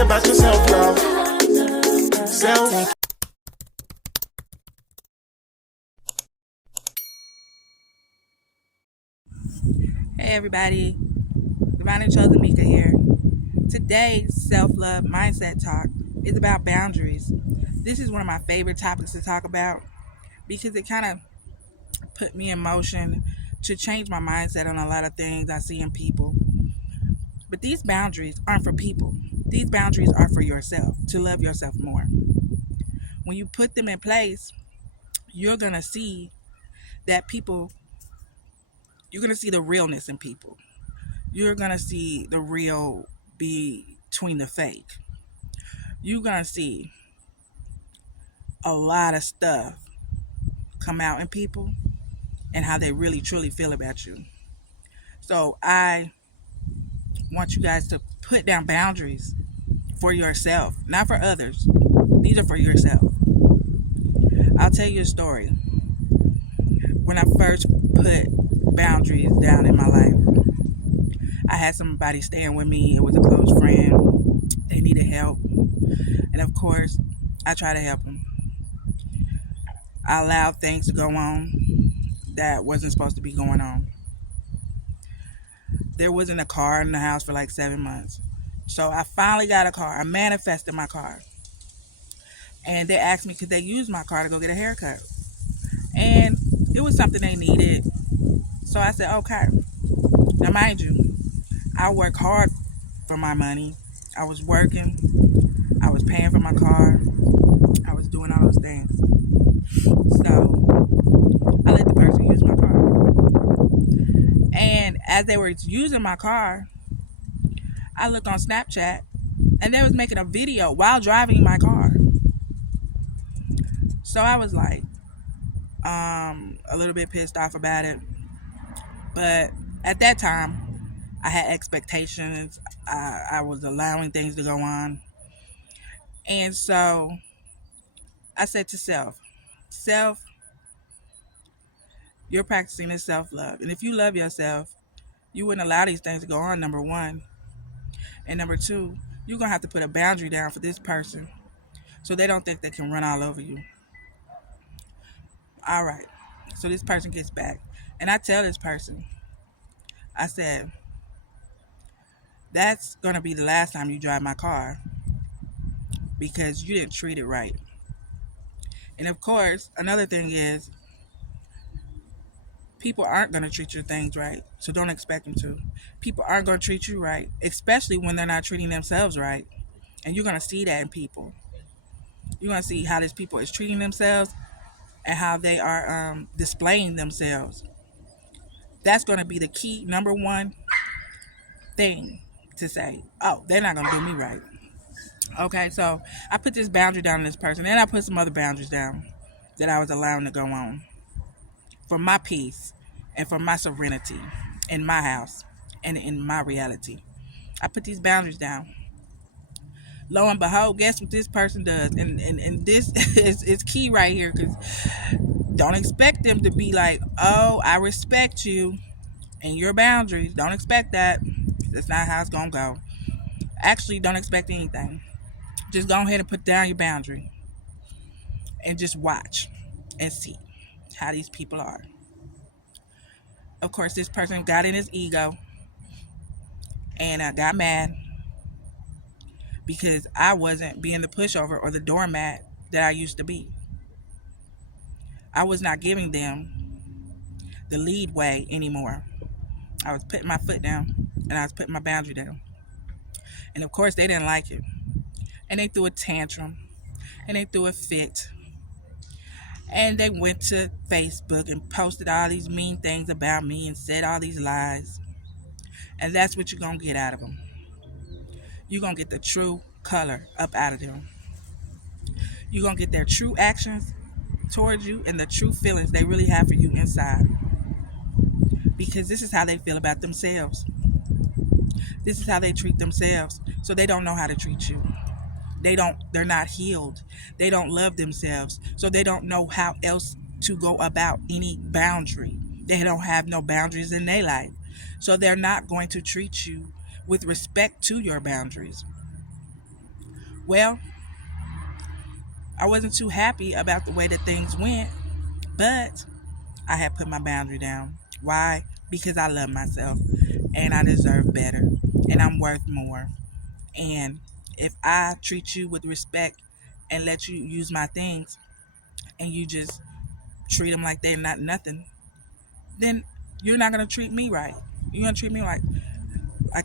about your self-love. Self. Hey everybody, Divine and Chosen Mika here. Today's self-love mindset talk is about boundaries. This is one of my favorite topics to talk about because it kind of put me in motion to change my mindset on a lot of things I see in people. But these boundaries aren't for people. These boundaries are for yourself, to love yourself more. When you put them in place, you're going to see that people, you're going to see the realness in people. You're going to see the real between the fake. You're going to see a lot of stuff come out in people and how they really truly feel about you. So I want you guys to put down boundaries for yourself, not for others. These are for yourself. I'll tell you a story. When I first put boundaries down in my life, I had somebody staying with me. It was a close friend. They needed help. And of course, I tried to help them. I allowed things to go on that wasn't supposed to be going on. There wasn't a car in the house for like 7 months. So I finally got a car. I manifested my car. And they asked me could they use my car to go get a haircut. And it was something they needed. So I said, okay. Now mind you, I work hard for my money. I was working. I was paying for my car. I was doing all those things. So I let the person use my car. And as they were using my car, I looked on Snapchat and they was making a video while driving my car. So I was like, a little bit pissed off about it. But at that time, I had expectations. I was allowing things to go on. And so I said to self, you're practicing this self-love. And if you love yourself, you wouldn't allow these things to go on, number one. And number two, you're going to have to put a boundary down for this person so they don't think they can run all over you. All right. So this person gets back. And I tell this person, I said, that's going to be the last time you drive my car because you didn't treat it right. And of course, another thing is people aren't going to treat your things right. So don't expect them to. People aren't going to treat you right, especially when they're not treating themselves right. And you're going to see that in people. You're going to see how these people is treating themselves and how they are displaying themselves. That's going to be the key number one thing to say, oh, they're not going to do me right. Okay, so I put this boundary down on this person. Then I put some other boundaries down that I was allowing to go on for my peace and for my serenity in my house and in my reality. I put these boundaries down. Lo and behold, guess what this person does? And this is key right here because don't expect them to be like, oh, I respect you and your boundaries. Don't expect that. That's not how it's going to go. Actually, don't expect anything. Just go ahead and put down your boundary and just watch and see how these people are. Of course, this person got in his ego and got mad because I wasn't being the pushover or the doormat that I used to be. I was not giving them the lead way anymore. I was putting my foot down and I was putting my boundary down. And of course, they didn't like it. And they threw a tantrum and they threw a fit. And they went to Facebook and posted all these mean things about me and said all these lies. And that's what you're going to get out of them. You're going to get the true color up out of them. You're going to get their true actions towards you and the true feelings they really have for you inside. Because this is how they feel about themselves. This is how they treat themselves. So they don't know how to treat you. They're not healed. They don't love themselves. So they don't know how else to go about any boundary. They don't have no boundaries in their life. So they're not going to treat you with respect to your boundaries. Well, I wasn't too happy about the way that things went, but I had put my boundary down. Why? Because I love myself and I deserve better and I'm worth more. And if I treat you with respect and let you use my things and you just treat them like they're not nothing, then you're not going to treat me right. You're going to treat me like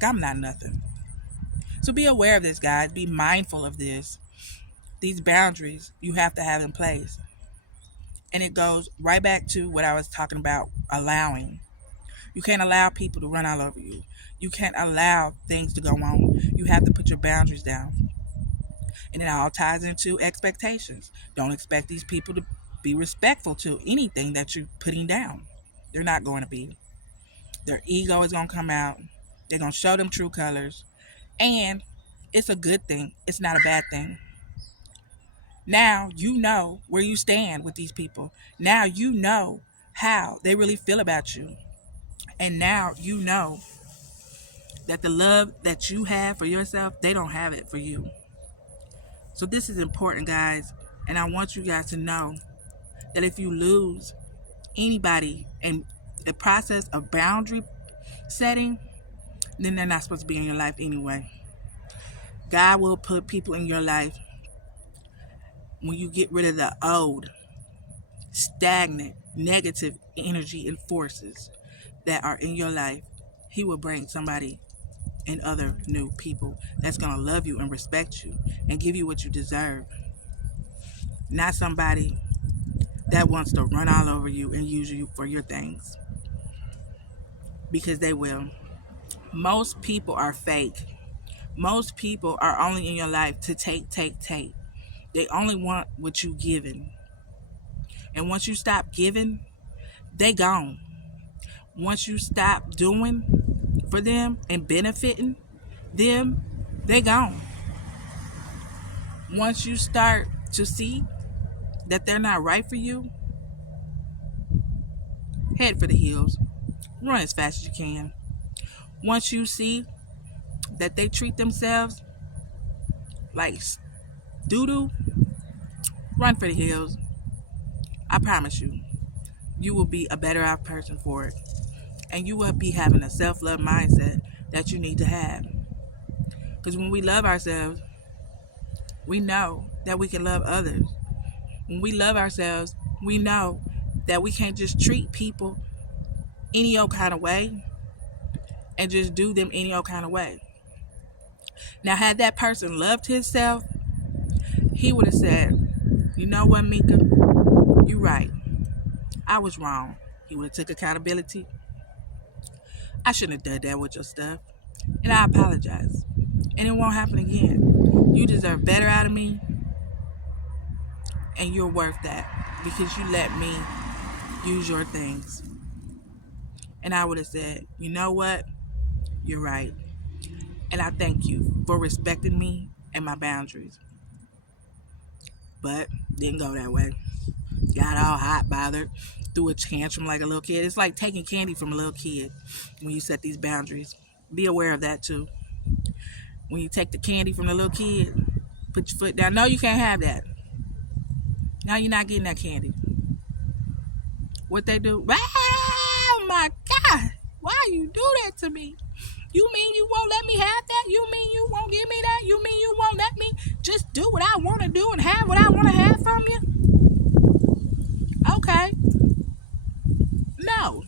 I'm not nothing. So be aware of this, guys. Be mindful of this. These boundaries you have to have in place. And it goes right back to what I was talking about, allowing. You can't allow people to run all over you. You can't allow things to go on. You have to put your boundaries down. And it all ties into expectations. Don't expect these people to be respectful to anything that you're putting down. They're not going to be. Their ego is going to come out. They're going to show them true colors. And it's a good thing. It's not a bad thing. Now you know where you stand with these people. Now you know how they really feel about you. And now you know that the love that you have for yourself, they don't have it for you. So this is important, guys. And I want you guys to know that if you lose anybody in the process of boundary setting, then they're not supposed to be in your life anyway. God will put people in your life when you get rid of the old, stagnant, negative energy and forces that are in your life. He will bring somebody and other new people that's going to love you and respect you and give you what you deserve. Not somebody that wants to run all over you and use you for your things. Because they will. Most people are fake. Most people are only in your life to take. They only want what you giving. And once you stop giving, they gone. Once you stop doing for them and benefiting them, they gone. Once you start to see that they're not right for you, head for the hills. Run as fast as you can. Once you see that they treat themselves like doo-doo, run for the hills. I promise you, you will be a better off person for it. And you will be having a self-love mindset that you need to have. Because when we love ourselves, we know that we can love others. When we love ourselves, we know that we can't just treat people any old kind of way and just do them any old kind of way. Now, had that person loved himself, he would have said, you know what, Mika? You're right. I was wrong. He would have took accountability. I shouldn't have done that with your stuff. And I apologize. And it won't happen again. You deserve better out of me. And you're worth that. Because you let me use your things. And I would have said, you know what? You're right. And I thank you for respecting me and my boundaries. But didn't go that way. Got all hot, bothered, threw a tantrum like a little kid. It's like taking candy from a little kid when you set these boundaries. Be aware of that too. When you take the candy from the little kid, put your foot down. No, you can't have that. Now you're not getting that candy. What they do? Oh my God! Why you do that to me? You mean you won't let me have that? You mean you won't give me that? You mean you won't let me just do what I want to do and have what I want to have from you? Okay. No.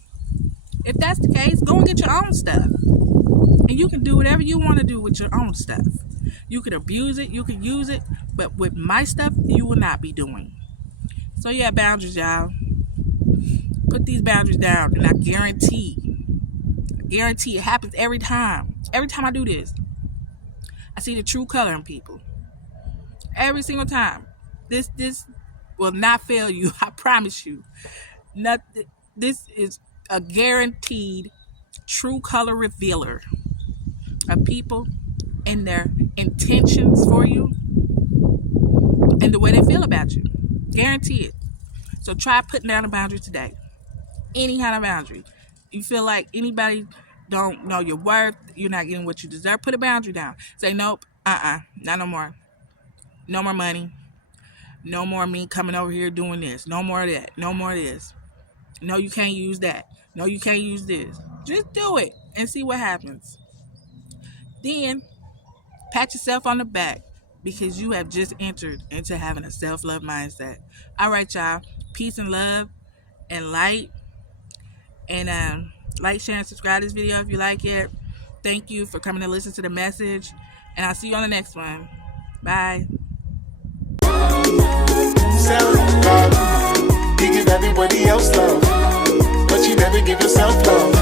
If that's the case, go and get your own stuff. And you can do whatever you want to do with your own stuff. You can abuse it, you can use it, but with my stuff, you will not be doing. So yeah, boundaries, y'all. Put these boundaries down, and I guarantee it happens every time. Every time I do this, I see the true color in people. Every single time. This will not fail you. I promise you. This is a guaranteed true color revealer of people and their intentions for you and the way they feel about you. Guarantee it. So try putting down a boundary today. Any kind of boundary. You feel like anybody don't know your worth, you're not getting what you deserve, put a boundary down. Say nope, not no more. No more money. No more me coming over here doing this. No more of that. No more of this. No, you can't use that. No, you can't use this. Just do it and see what happens. Then pat yourself on the back because you have just entered into having a self-love mindset. All right, y'all. Peace and love and light. And like, share, and subscribe to this video if you like it. Thank you for coming to listen to the message. And I'll see you on the next one. Bye. Self-love. You give everybody else love, but you never give yourself love.